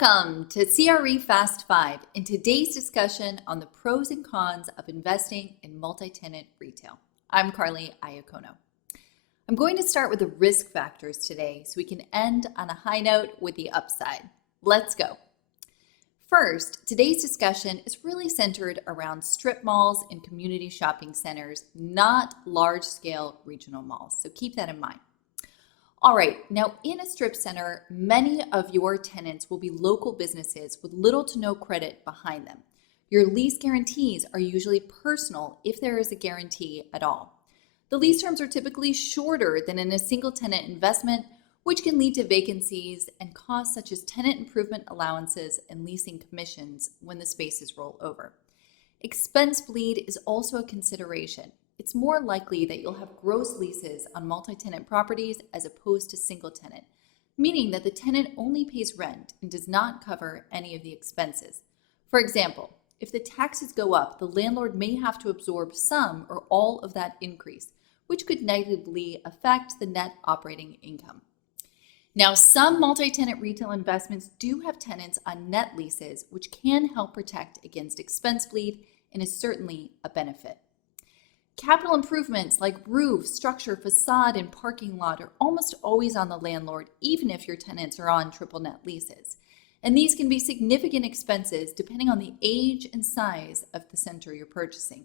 Welcome to CRE Fast 5 in today's discussion on the pros and cons of investing in multi-tenant retail. I'm Carly Iacono. I'm going to start with the risk factors today so we can end on a high note with the upside. Let's go. First, today's discussion is really centered around strip malls and community shopping centers, not large-scale regional malls. So keep that in mind. All right, now in a strip center, many of your tenants will be local businesses with little to no credit behind them. Your lease guarantees are usually personal if there is a guarantee at all. The lease terms are typically shorter than in a single tenant investment, which can lead to vacancies and costs such as tenant improvement allowances and leasing commissions when the spaces roll over. Expense bleed is also a consideration. It's more likely that you'll have gross leases on multi-tenant properties as opposed to single tenant, meaning that the tenant only pays rent and does not cover any of the expenses. For example, if the taxes go up, the landlord may have to absorb some or all of that increase, which could negatively affect the net operating income. Now, some multi-tenant retail investments do have tenants on net leases, which can help protect against expense bleed and is certainly a benefit. Capital improvements like roof, structure, facade, and parking lot are almost always on the landlord, even if your tenants are on triple net leases. And these can be significant expenses depending on the age and size of the center you're purchasing.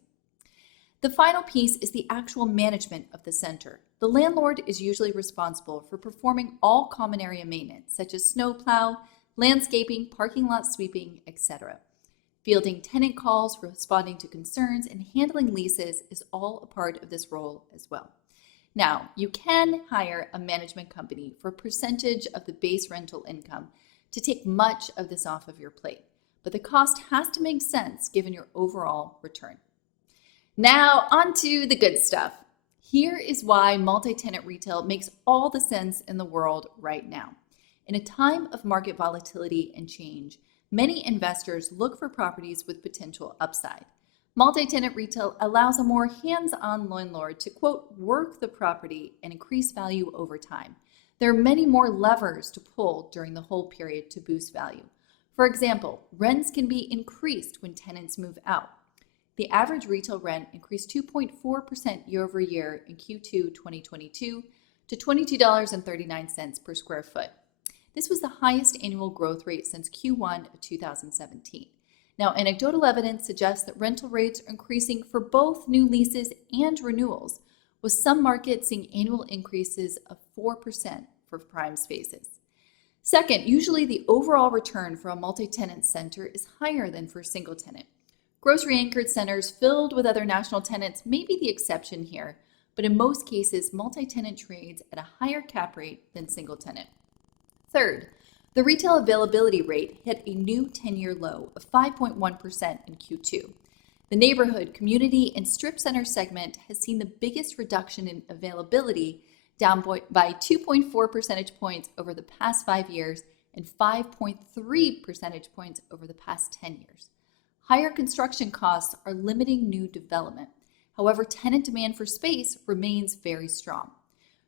The final piece is the actual management of the center. The landlord is usually responsible for performing all common area maintenance, such as snowplow, landscaping, parking lot sweeping, etc. Fielding tenant calls, responding to concerns, and handling leases is all a part of this role as well. Now, you can hire a management company for a percentage of the base rental income to take much of this off of your plate, but the cost has to make sense given your overall return. Now, on to the good stuff. Here is why multi-tenant retail makes all the sense in the world right now. In a time of market volatility and change, many investors look for properties with potential upside. Multi-tenant retail allows a more hands-on landlord to, quote, work the property and increase value over time. There are many more levers to pull during the hold period to boost value. For example, rents can be increased when tenants move out. The average retail rent increased 2.4% year over year in Q2 2022 to $22.39 per square foot. This was the highest annual growth rate since Q1 of 2017. Now, anecdotal evidence suggests that rental rates are increasing for both new leases and renewals, with some markets seeing annual increases of 4% for prime spaces. Second, usually the overall return for a multi-tenant center is higher than for a single tenant. Grocery-anchored centers filled with other national tenants may be the exception here, but in most cases, multi-tenant trades at a higher cap rate than single tenant. Third, the retail availability rate hit a new 10-year low of 5.1% in Q2. The neighborhood, community, and strip center segment has seen the biggest reduction in availability, down by 2.4 percentage points over the past 5 years and 5.3 percentage points over the past 10 years. Higher construction costs are limiting new development. However, tenant demand for space remains very strong.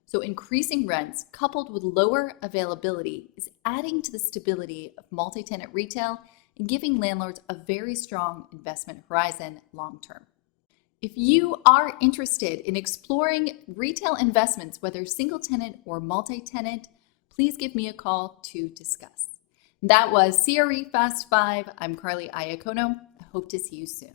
So increasing rents coupled with lower availability is adding to the stability of multi-tenant retail and giving landlords a very strong investment horizon long term. If you are interested in exploring retail investments, whether single tenant or multi-tenant, please give me a call to discuss. That was CRE Fast 5. I'm Carly Iacono. I hope to see you soon.